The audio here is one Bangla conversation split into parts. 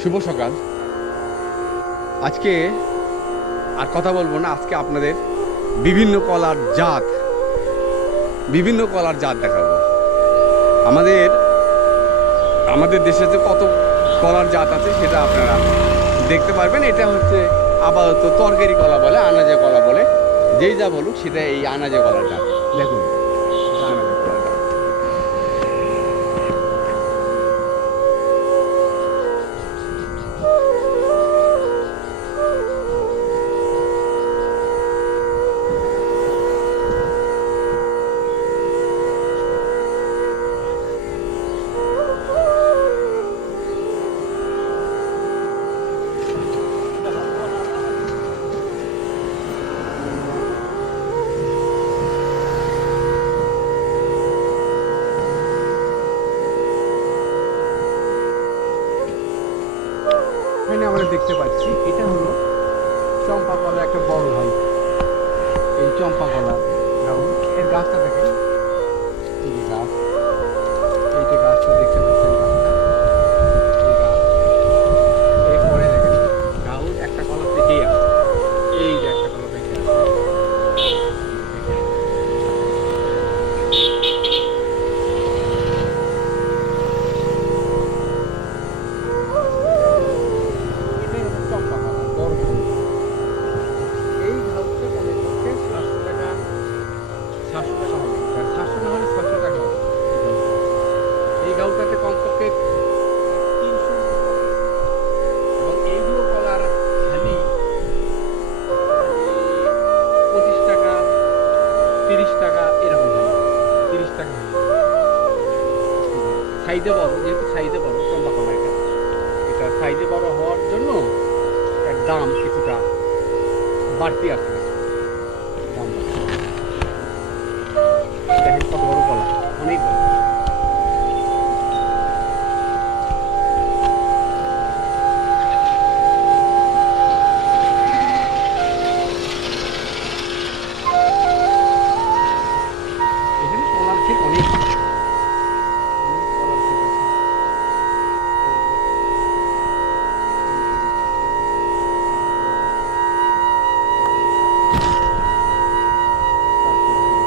শুভ সকাল। আজকে আর কথা বলবো না, আজকে আপনাদের বিভিন্ন কলার জাত দেখাবো। আমাদের আমাদের দেশে যে কত কলার জাত আছে সেটা আপনারা দেখতে পারবেন। এটা হচ্ছে আপাতত তরকারি কলা বলে, আনাজে কলা বলে, যেই যা বলুক সেটা এই আনাজে কলার জাত। দেখুন, এটা আনাজে কলার জাত। এখানে আমরা দেখতে পাচ্ছি এটা হলো চম্পা কলার একটা বড় ভাই। এই চম্পা কলা এর গাছটা দেখেন, এই যে গাছ, এই যে গাছটা দেখতে পাচ্ছেন, গাছটা এই গাছ, এরপরে দেখেন গাউর একটা কলা থেকেই আসে, এই যে একটা কলা থেকে আসে। এটাই হলো চম্পা কলা বড় ভাই। এই ঘাউটা কমপক্ষে 700 টাকা, 700 টাকা হবে, 700 না হলে 600 টাকা হবে। এই গাউটাতে কমপক্ষে 300 এবং এইগুলো কলার খালি 25 টাকা, 30 টাকা এরকম হয়, 30 টাকা হয়। সাইজে বড়, যেহেতু সাইজে বড় চম্পা কলা, এটা সাইজে বড় হওয়ার জন্য এর দাম কিছুটা বাড়তি আছে, দাম বাড়তি। দেখেন কত বড় কলা, অনেক বড়। এখানে কলার ক্ষেত অনেক, অনেক কলার ক্ষেত আছে। তারপরে হলো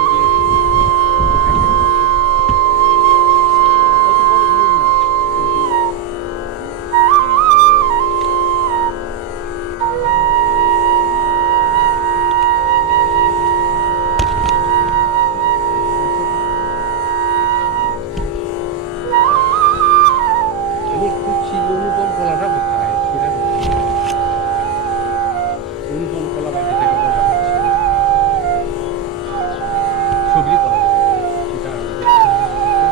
এই যে এখানে দেখতে পাচ্ছেন, অত বড় ধরুন না, কিন্তু আমি একটু অনুপম কলাটা কোথায় সেটা দেখছি। অনুপম কলা বাকি থেকে কোনটা পাচ্ছি না। সবজি কলা যেটা বলে, সেটা আমি দেখছি না আপাতত।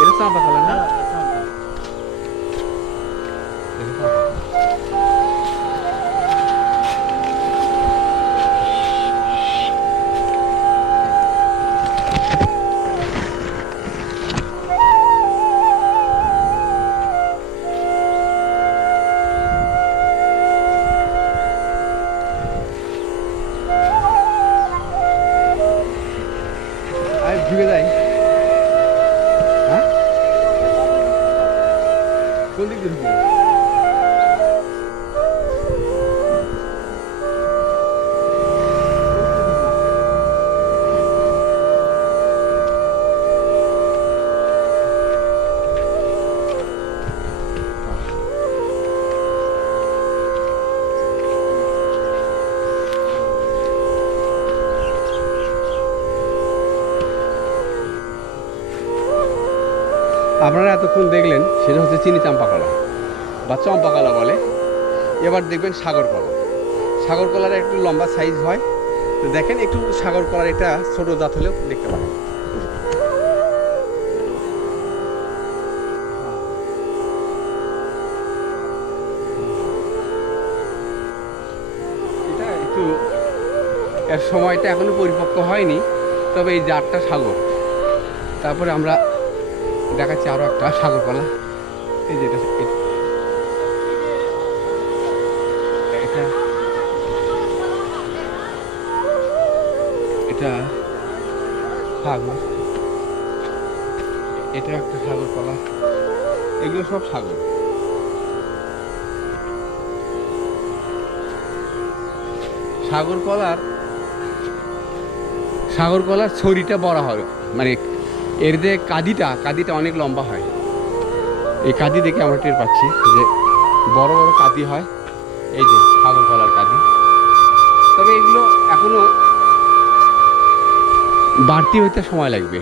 এটা চম্পা কলা না? আমি ঢুকে যাই। হ্যাঁ, কোন দিক দিয়ে ঢুকবো? আপনারা এতক্ষণ দেখলেন সেটা হচ্ছে চিনি চাম্পা কলা বা চম্পা কলা বলে। এবার দেখবেন সাগর কলা। সাগর কলার একটু লম্বা সাইজ হয়, তো দেখেন একটু সাগর কলার একটা ছোট জাত হলেও দেখতে পারেন। এটা একটু এর সময়টা এখনো পরিপক্ক হয়নি, তবে এই জাতটা সাগর। তারপরে আমরা দেখাচ্ছি আরও একটা সাগর কলা। এই যেটা এটা এটা সাগর, এটা একটা সাগর কলা। এগুলো সব সাগর। সাগর কলার ছড়িটা বড় হয়, মানে এর যে কাদিটা অনেক লম্বা হয়। এই কাদি দেখে আমরা টের পাচ্ছি যে বড় বড় কাদি হয়, এই যে সাগর কলার কাদি। তবে এগুলো এখনো বাড়তি হইতে সময় লাগবে।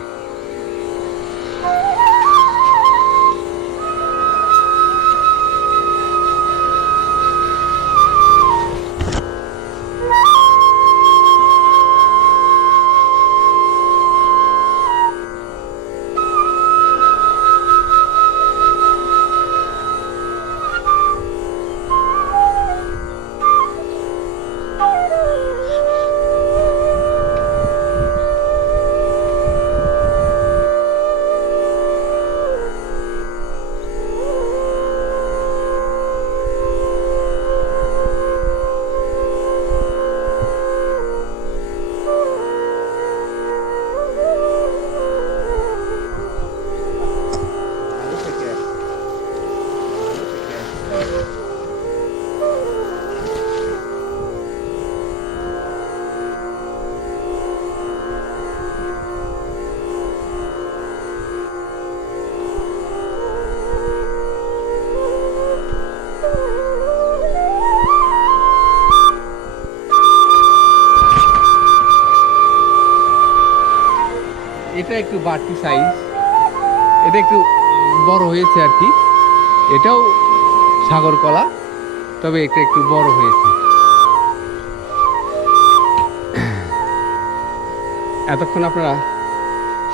এটা একটু বাড়তি সাইজ, এটা একটু বড় হয়েছে আর কি। এটাও সাগর কলা, তবে এটা একটু বড় হয়েছে। এতক্ষণ আপনারা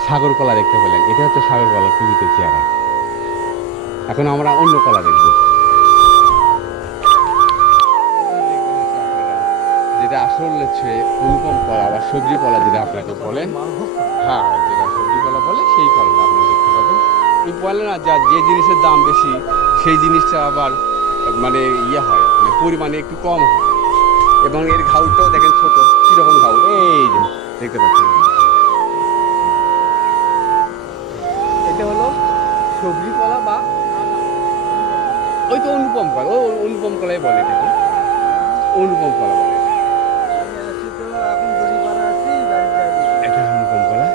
সাগর কলা দেখতে পেলেন, এটা হচ্ছে সাগর কলার কুবিতে চেহারা। এখন আমরা অন্য কলা দেখব, যেটা আসল হচ্ছে অনুপম কলা বা সবজি কলা, যেটা আপনাকে বলেন। হ্যাঁ, যেটা সবজি কলা বলে সেই কলাটা আপনি দেখতে পাবেন। ওই বলে না, যে জিনিসের দাম বেশি সেই জিনিসটা আবার মানে ইয়ে হয়, মানে পরিমাণে একটু কম হয়। এবং এর ঘাউটাও দেখেন ছোট, কীরকম ঘাউ, এই যে দেখতে পাচ্ছেন। এটা হলো সবজি কলা বা ওই তো অনুপম কলা, ওই অনুপম কলাই বলে এটাকে, অনুপম কলা বলে। এটা অনুপম কলা।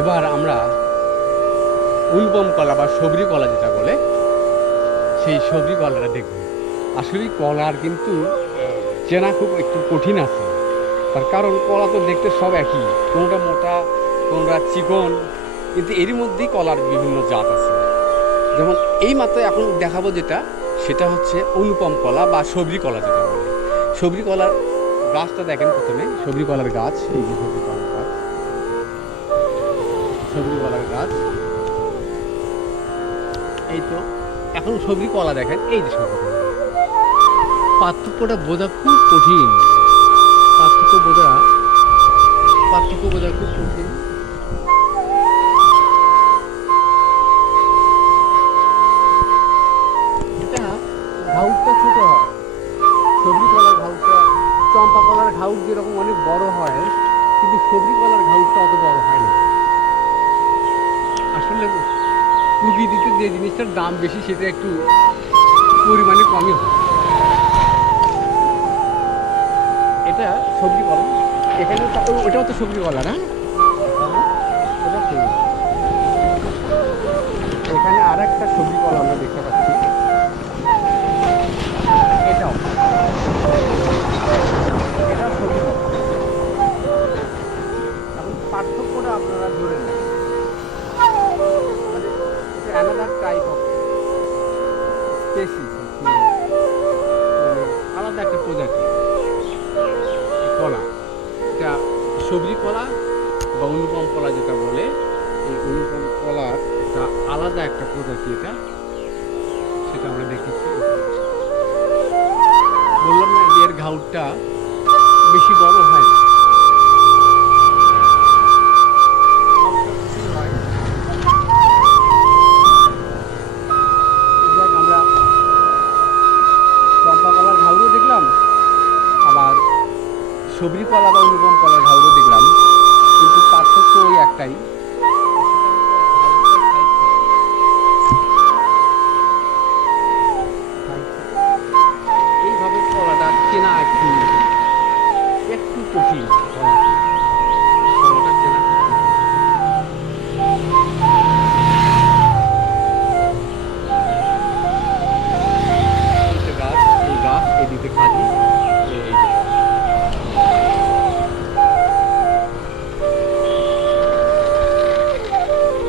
এবার আমরা অনুপম কলা বা সবজি কলা যেটা বলে, সেই সবজি কলাটা দেখব। আসলে কলার কিন্তু চেনা খুব একটু কঠিন আছে, তার কারণ কলা তো দেখতে সব একই, কোনোটা মোটা কোনোটা চিকন, কিন্তু এরই মধ্যেই কলার বিভিন্ন জাত আছে। যেমন এই মাত্র এখন দেখাবো যেটা, সেটা হচ্ছে অনুপম কলা বা সবরি কলা যেটা বলে। সবরি কলার গাছটা দেখেন প্রথমে, সবরি কলার গাছ, এই যে সবরি কলার গাছ, সবরি কলার গাছ, এই তো এখন সবরি কলা দেখেন, এই যে সবরি কলা। পার্থক্যটা বোঝা খুব কঠিন, পার্থক্য বোঝা খুব কঠিন। এটা ঘাউটটা ছোট হয়, সবরি কলার ঘাউটটা, চম্পা কলার ঘাউট যেরকম অনেক বড় হয়, কিন্তু সবরি কলার ঘাউটটা অত বড় হয় না। আসলে প্রকৃতিতে যে জিনিসটার দাম বেশি সেটা একটু পরিমাণে কমই হয়। এটা সবজি কলা, এখানে ওটাও তো সবজি কলা না, ওটা সবজি। এখানে আর একটা সবজি কলা আমরা দেখতে পাচ্ছি, এটাও এটাও সবজি কলা। এখন পার্থক্যটা আপনারা ধরে নেন, মানে এটা অ্যানাদার টাইপ অফ স্পেসিস, মানে আলাদা একটা প্রজাতি কলা। এটা সবজি কলা বা অনুপম কলা যেটা বলে, এই অনুপম কলার এটা আলাদা একটা প্রজাতি, এটা সেটা আমরা দেখেছি। বললাম না যে এর ঘাউটটা বেশি বড় হয় না, আমরা চম্পা কলার ঘাউরও দেখলাম, আবার সবরি কলা বা অনুপম কলার ঘাউরও দেখলাম, কিন্তু পার্থক্য ওই একটাই, এইভাবে কলাটা চেনা একটু একটু কঠিন, কলাটা চেনা গাছ, এই গাছ এদিকে কাজি, এই যে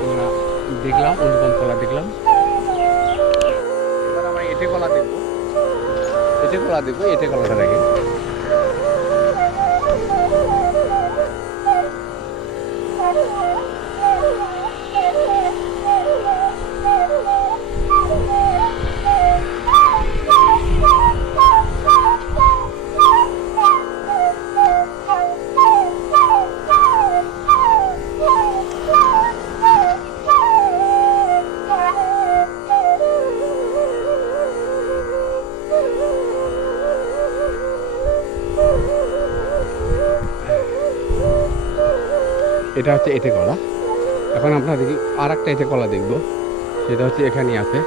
আমরা দেখলাম অনুপম কলা দেখলাম। এবার আমরা এঁটে কলা দেখবো, এঁটে কলা দেখবো, এঁটে কলাটা দেখে। এটা হচ্ছে এঁটে কলা। এখন আমরা দেখি আর একটা এঁটে কলা দেখবো, সেটা হচ্ছে এখানেই আছে।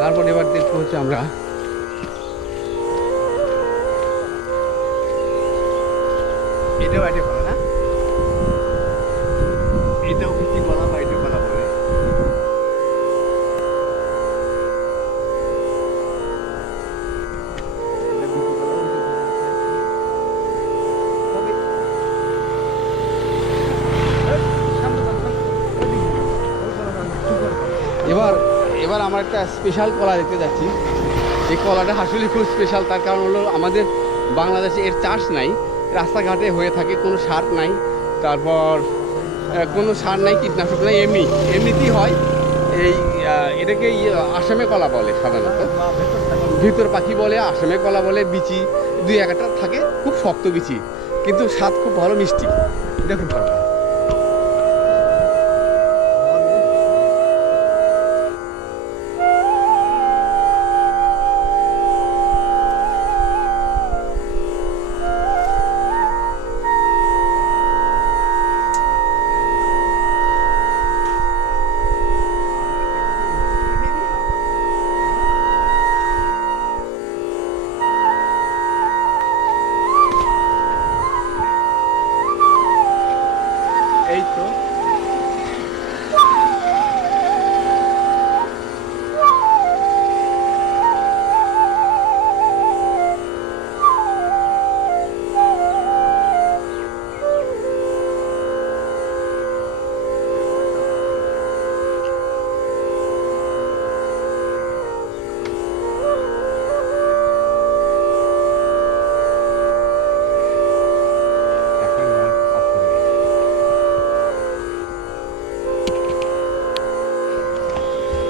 তারপর এবার দেখবো হচ্ছে আমরা এটাও এঁটে কলা না, এটাও বিচি কলা বা এঁটে কলা বলে। এবার এবার আমরা একটা স্পেশাল কলা দেখতে যাচ্ছি। এই কলাটা আসলে খুব স্পেশাল, তার কারণ হলো আমাদের বাংলাদেশে এর চাষ নাই, রাস্তাঘাটে হয়ে থাকে, কোনো সার নাই, তারপর কোনো সার নাই, কীটনাশক নাই, এমনিতেই হয়। এই এটাকে আসামে কলা বলে সাধারণত, ভিতর পাখি বলে, আসামে কলা বলে। বিচি দুই একটা থাকে, খুব শক্ত বিচি, কিন্তু স্বাদ খুব ভালো, মিষ্টি। দেখুন কলা,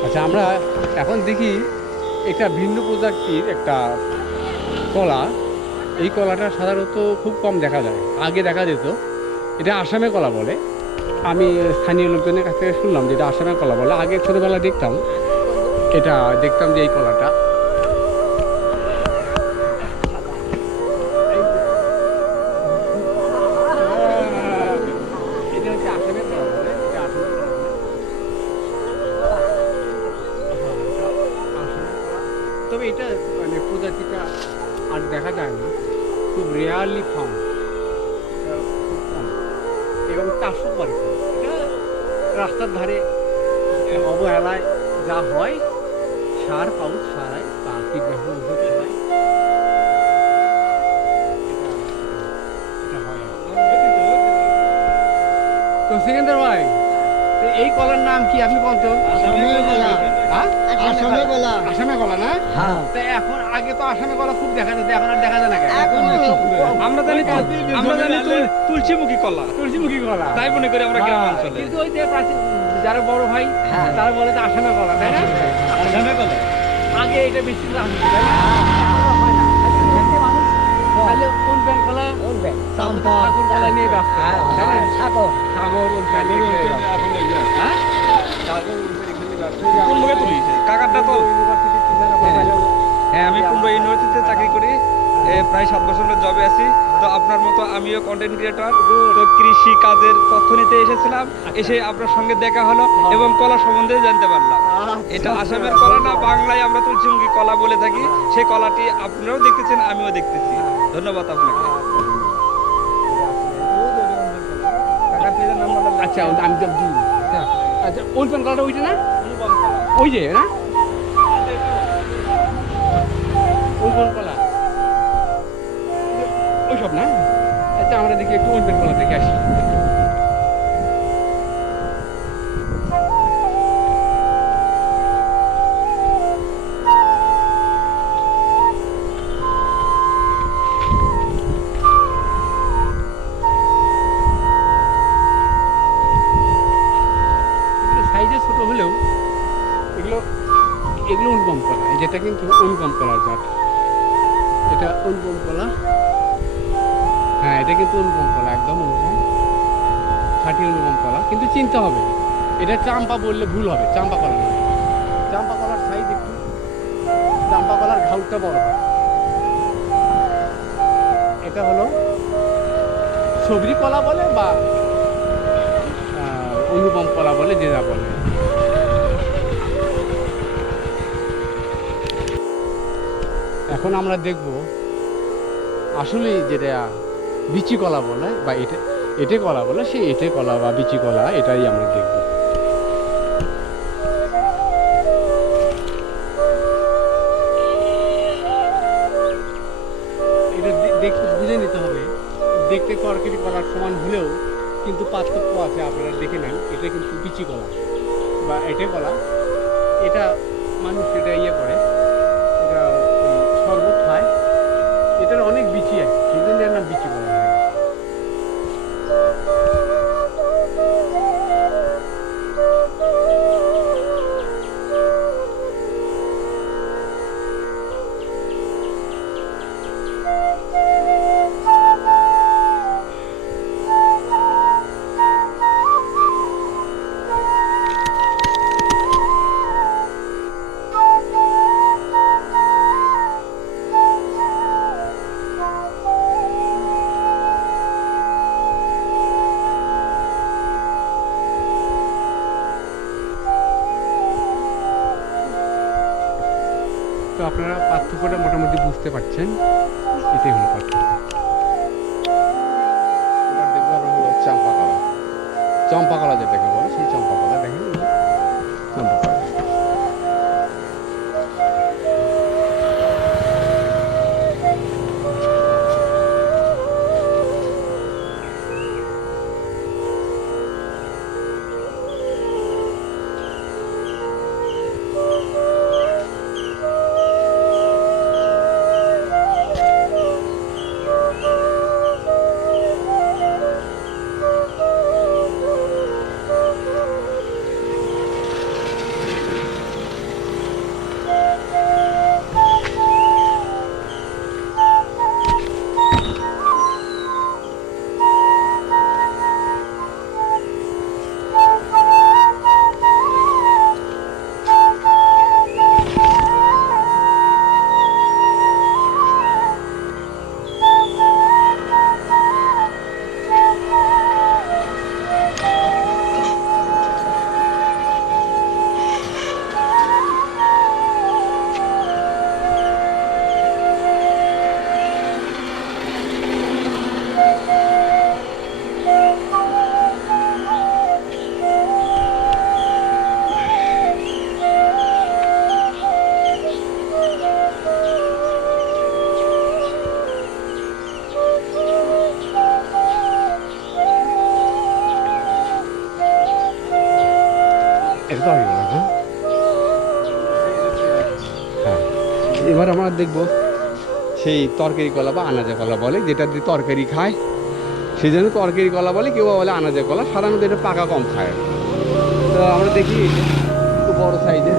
আচ্ছা, আমরা এখন দেখি একটা ভিন্ন প্রজাতির একটা কলা। এই কলাটা সাধারণত খুব কম দেখা যায়, আগে দেখা যেত। এটা আসামে কলা বলে। আমি স্থানীয় লোকজনের কাছ থেকে শুনলাম যে এটা আসামে কলা বলে। আগে ছোটোবেলা দেখতাম, এটা দেখতাম যে এই কলাটা এটা হচ্ছে আসামের কলা বলে। এটা আসামের কলা বলে। তবে এটা মানে প্রজাতিটা আর দেখা যায় না, খুব রেয়ারলি ফাউন্ড, খুব কম এবং চাষও করে কম। এটা রাস্তার ধারে অবহেলায় যা হয়, সার পাউচ সারায় বা কীটনাশক ওষুধ ছড়ায়, এটা হয়। তো সিকেন্দার ভাই, তো এই কলার নাম কি আপনি বলতো? আসামের কলা। হ্যাঁ, আসামে কলা। আসামে কলা না? হ্যাঁ। তো এখন আগে তো আসামে কলা খুব দেখা যেত, এখন আর দেখা যায় না কেন? আমরা জানি তুলসীমুখী কলা, তুলসীমুখী কলা, তাই মনে করি আমরা গ্রাম অঞ্চলে। কিন্তু ওই যে প্রাচীন যারা বড় ভাই হ্যাঁ। তারা বলে যে আসামে কলা, তাই না? আসামে কলা। আগে এটা বেশি দাম ছিল, তাই না? হয় না। তাহলে কোন ব্যাংক কলা? চাম্পা। ঠাকুর কলা নিয়ে ব্যস্ত, তাই না? সাগর। সাগর উল্টা নিয়ে ব্যস্ত। হ্যাঁ? সাগর উল্টা এখানে ব্যস্ত। কোন মুখে তুলিস? কাকারটা তো। ইউনিভার্সিটির টিচার আমার হ্যাঁ। বাইরে। হ্যাঁ, আমি কুমড়া ইউনিভার্সিটিতে চাকরি করি। প্রায় 7 বছর হলো জবে আছি। তো আপনার মতো আমিও কন্টেন্ট ক্রিয়েটর। তো কৃষি কাজের তথ্য নিতে এসেছিলাম, এসে আপনার সঙ্গে দেখা হলো এবং কলা সম্বন্ধে জানতে পারলাম। এটা আসামের কলা না, বাংলায় আমরা তুলসীমুখী কলা বলে থাকি। সেই কলাটি আপনারাও দেখতেছেন, আমিও দেখতেছি। ধন্যবাদ আপনাকে। কাকার পেজের নাম্বারটা আচ্ছা, আমি তো দিই। আচ্ছা, ওই প্যান কলাটা ওইটা না? অনুপম কলা। ওই যে না, ওই কোন কলা, ওই সব না? আচ্ছা, আমরা দেখি একটু ওই প্যান কলা দেখে আসি। এগুলো সাইজে ছোট হলেও এগুলো এগুলো অনুপম কলা। যেটা কিন্তু অনুপম কলার জাত, এটা অনুপম কলা। হ্যাঁ, এটা কিন্তু অনুপম কলা, একদম অনুপম, খাঁটি অনুপম কলা। কিন্তু চিনতে হবে, এটা চাম্পা বললে ভুল হবে, চাম্পা কলা নয়। চাম্পা কলার সাইজ একটু, চাম্পা কলার ঘাউটা বড় হয়। এটা হলো সবরি কলা বলে বা অনুপম কলা বলে, যে যা বলে। এখন আমরা দেখব আসলে যেটা বিচি কলা বলে বা এটে কলা বলে, সেই এটে কলা বা বিচি কলা, এটাই আমরা দেখব। এটা দেখতে বুঝে নিতে হবে, দেখতে তরকারি কলার সমান হলেও কিন্তু পার্থক্য আছে। আপনারা দেখে নেন, এটা কিন্তু বিচি কলা বা এটে কলা। এটা মানুষ এটা ইয়ে করে, এটা ওই শরবত খায়। এটার অনেক বিচি আছে, সেই জন্য এর নাম বিচি কলা হয়ে গেছে। তো আপনারা পার্থক্যটা মোটামুটি বুঝতে পারছেন, এটাই হলো পার্থক্য। এবার দেখবো আমরা হলো চাম্পা কলা। চম্পা কলা যেটাকে বলে, সেই চম্পা কলা দেখেন, চম্পা কলা। এবার আমরা দেখব সেই তরকারি কলা বা আনাজা কলা বলে, যেটা দিয়ে তরকারি খায় সেই জন্য তরকারি কলা বলে, কেউ বলে আনাজা কলা। সাধারণত এটা পাকা কম খায়। তো আমরা দেখি একটু বড় সাইজের।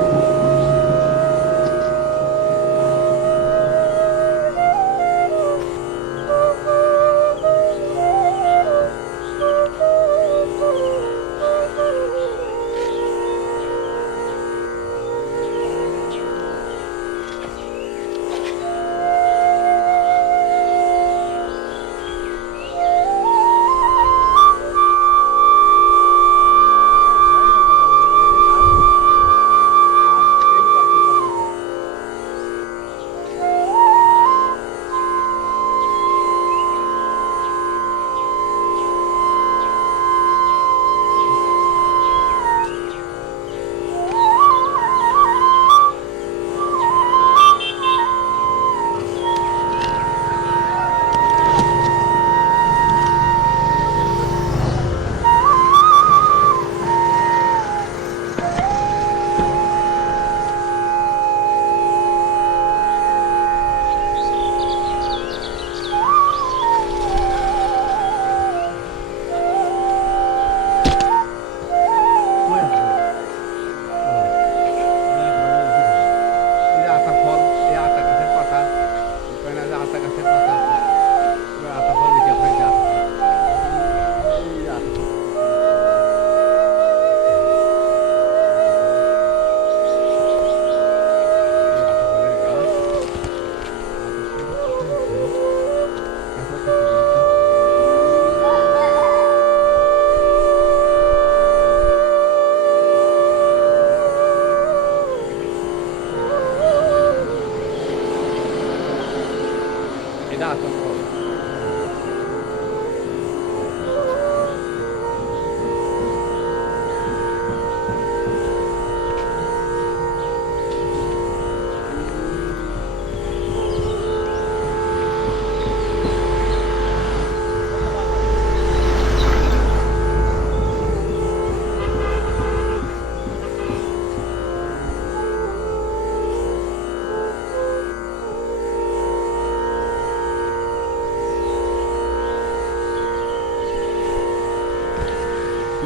এটা আতপ ফল।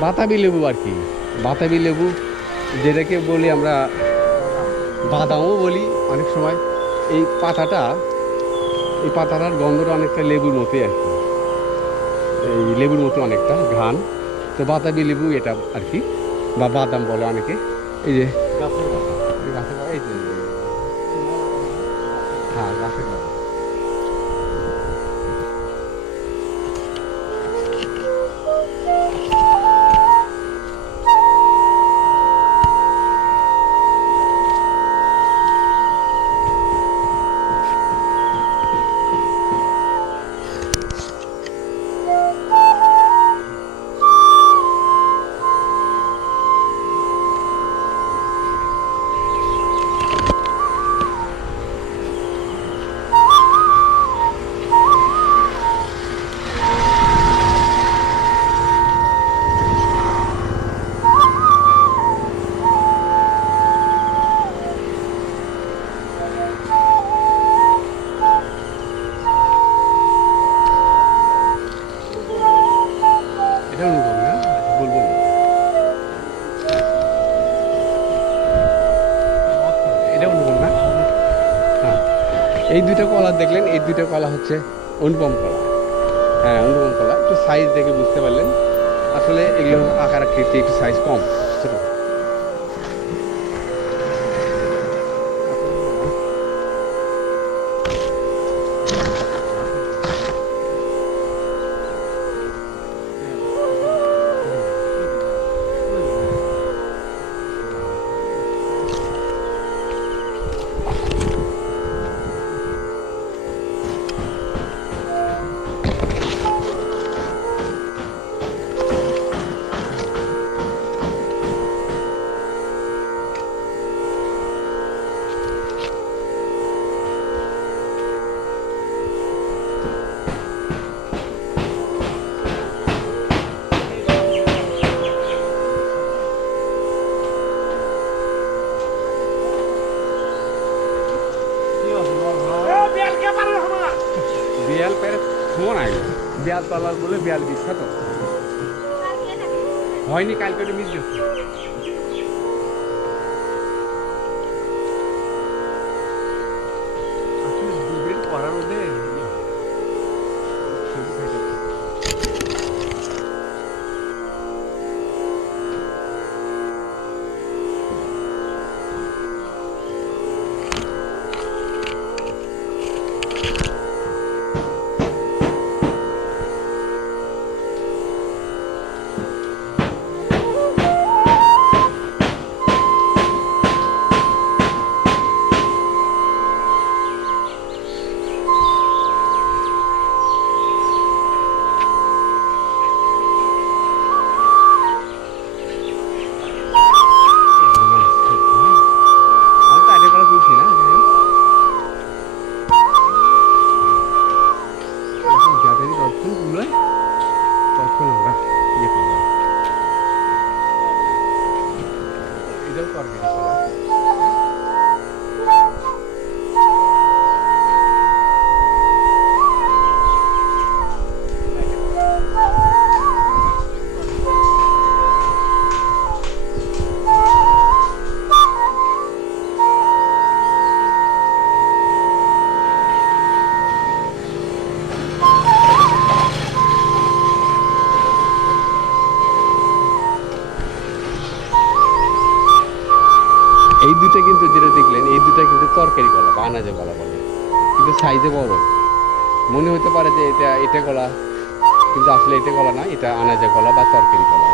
বাতাবি লেবু আর কি, বাতাবি লেবু যেটাকে বলি আমরা বাদামও বলি অনেক সময়। এই পাতাটার গন্ধটা অনেকটা লেবুর মতোই আর কি, এই লেবুর মতো অনেকটা ঘ্রাণ। তো বাতাবি লেবু এটা আর কি, বা বাদাম বলে অনেকে। এই যে গাছের পাতা, এই গাছের পাতা, এই যে হ্যাঁ গাছের পাতা। এটা অনুভব না, বলবো না। এটা অনুভব না। হ্যাঁ, এই দুইটা কলা দেখলেন, এই দুইটা কলা হচ্ছে অনুপম কলা। হ্যাঁ, অনুপম কলা। একটু সাইজ দেখে বুঝতে পারলেন আসলে এগুলো আকার আকৃতি একটু সাইজ কম, ছোট। সময় নাই বেয়াল তলার বলে বেয়াল বিখ্যাত হয়নি কালকে মিস গেছে আসলে দুবের করার ওদের এই দুটো কিন্তু যেটা দেখলেন এই দুটো কিন্তু তরকারি কলা বা আনাজে কলা বলে কিন্তু সাইজে বড় মনে হতে পারে যে এটা কলা কিন্তু আসলে এটা কলা না এটা আনাজে কলা বা তরকারি কলা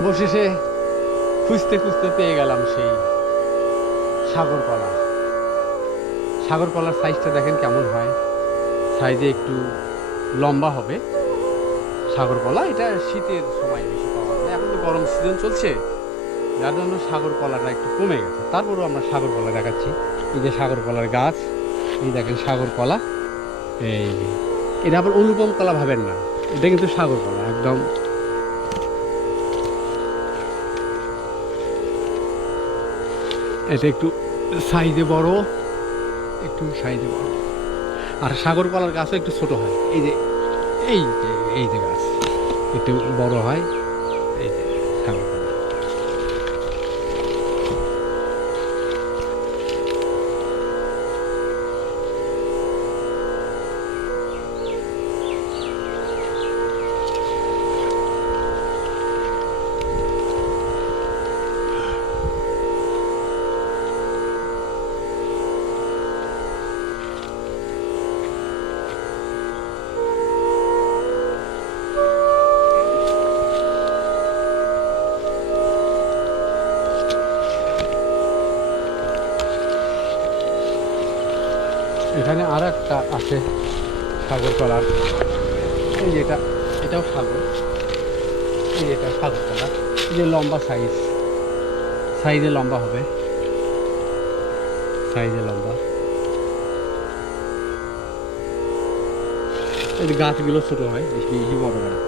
অবশেষে খুঁজতে খুঁজতে পেয়ে গেলাম সেই সাগর কলা সাগর কলার সাইজটা দেখেন কেমন হয় সাইজে একটু লম্বা হবে সাগর কলা এটা শীতের সময় বেশি পাওয়া যায় এখন তো গরম সিজন চলছে যার জন্য সাগর কলাটা একটু কমে গেছে তারপরেও আমরা সাগর কলা দেখাচ্ছি এই যে সাগর কলার গাছ এই দেখেন সাগর কলা এই এটা আবার অনুপম কলা ভাবেন না এটা কিন্তু সাগর কলা একদম এটা একটু সাইজে বড় একটু সাইজে বড় আর সাগর কলার গাছও একটু ছোট হয় এই যে এই যে গাছ একটু বড় হয় এই যে সাগর কলা এখানে আর একটা আছে সাগর কলার এই যে এটাও সাগর এই যে এটা সাগর কলা এই যে লম্বা সাইজে লম্বা হবে সাইজে লম্বা এই যে গাছগুলো ছোট হয় বেশি বড় হয় না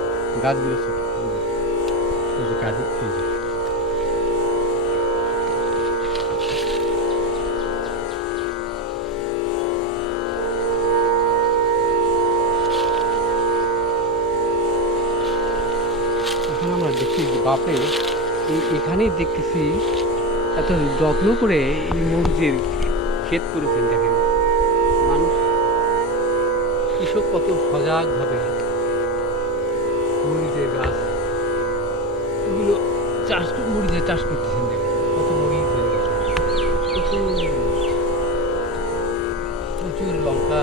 গাছগুলো ছোট এই যে গাছ এই যে এখন আমরা দেখি বাপে এখানেই দেখতেছি এত যত্ন করে এই মরিচের ক্ষেত করেছেন দেখেন মানুষ কৃষক কত সজাগভাবে মরিচের গাছ এগুলো মরিচের চাষ করতেছেন দেখেন কত মরিচ হয়ে গেছে প্রচুর লঙ্কা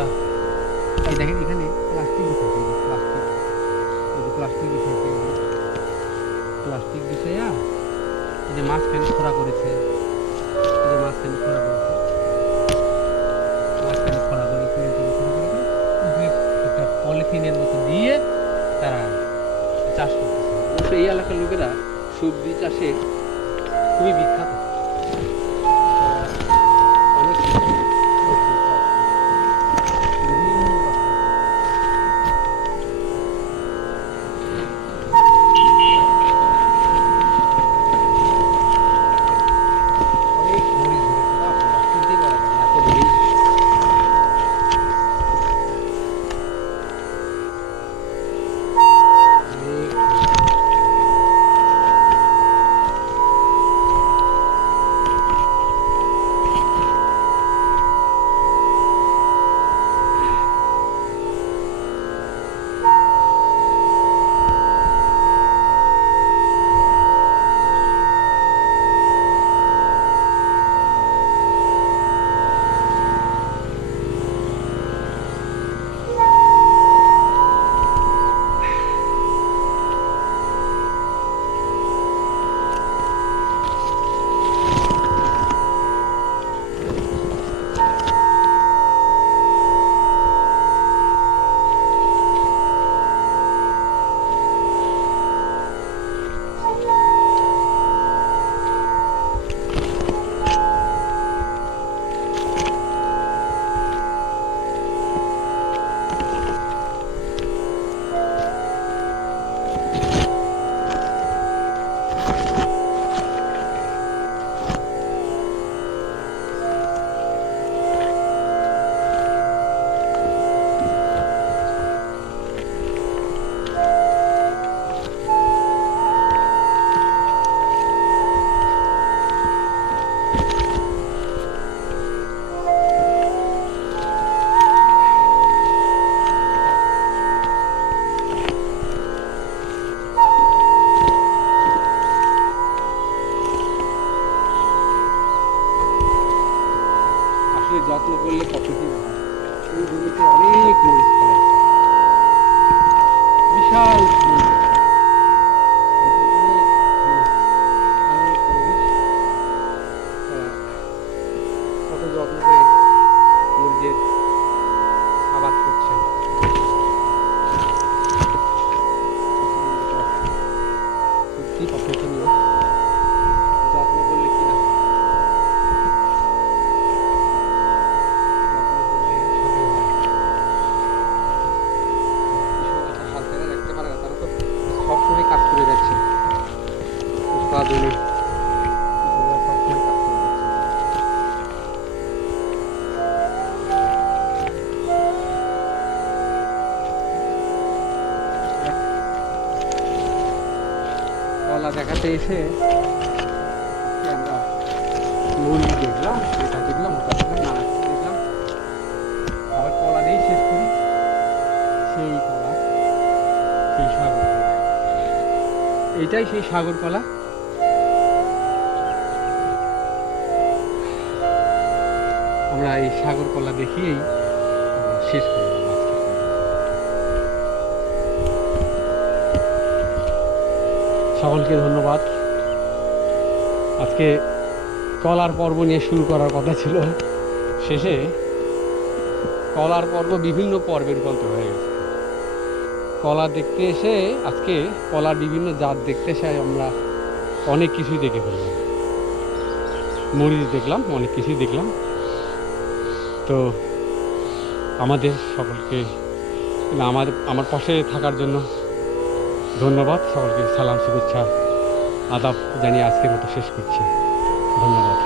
এই দেখেন এখানে প্লাস্টিক বিছাইছে প্লাস্টিক বিছাইছে প্লাস্টিক বিছাইয়া এই যে মাঝখানে খোঁড়া করেছে মাঝখানে খোঁড়া করে লোকেরা সবজি চাষে খুবই বিখ্যাত। অনেক সবজি চাষ করে। বিভিন্ন রকম। অনেক মরিচ ধরেছে না, আপনারা চিনতেই পারা যায় না, এত মরিচ। অনেক আসলে যত্ন করলে কত কি না হয়। এই জমিতে অনেক মরিচ ফলে, বিশাল জমি। অনেক মরিচ। কত যত্ন করে মরিচের আবাদ করছেন। সত্যি প্রশংসনীয়, যত্ন করলে কি না হয়। সবসময় কাজ করে যাচ্ছে উৎপাদনে, কৃষকরা সবসময় কাজ করে যাচ্ছে। কলা দেখাতে এসে আজকে আমরা মরিচ দেখলাম, এটা দেখলাম, ওটা দেখলাম, নানা কিছু দেখলাম। আবার কলা দিয়েই শেষ করি। সেই কলা, সেই সাগর কলা, এইটাই সেই সাগর কলা। আমরা এই সাগর কলা দেখিয়েই শেষ করলাম আজকে। সকলকে ধন্যবাদ। আজকে কলার পর্ব নিয়ে শুরু করার কথা ছিল, শেষে কলার পর্ব বিভিন্ন পর্বে রূপান্তর হয়ে গেছে। কলা দেখতে এসে আজকে কলার বিভিন্ন জাত দেখতে এসে আমরা অনেক কিছুই দেখে ফেললাম। মরিচ দেখলাম, অনেক কিছুই দেখলাম। তো আমাদের সকলকে আমার পাশে থাকার জন্য ধন্যবাদ। সকলকে সালাম, শুভেচ্ছা, আদাব জানিয়ে আজকের মতো শেষ করছি। ধন্যবাদ।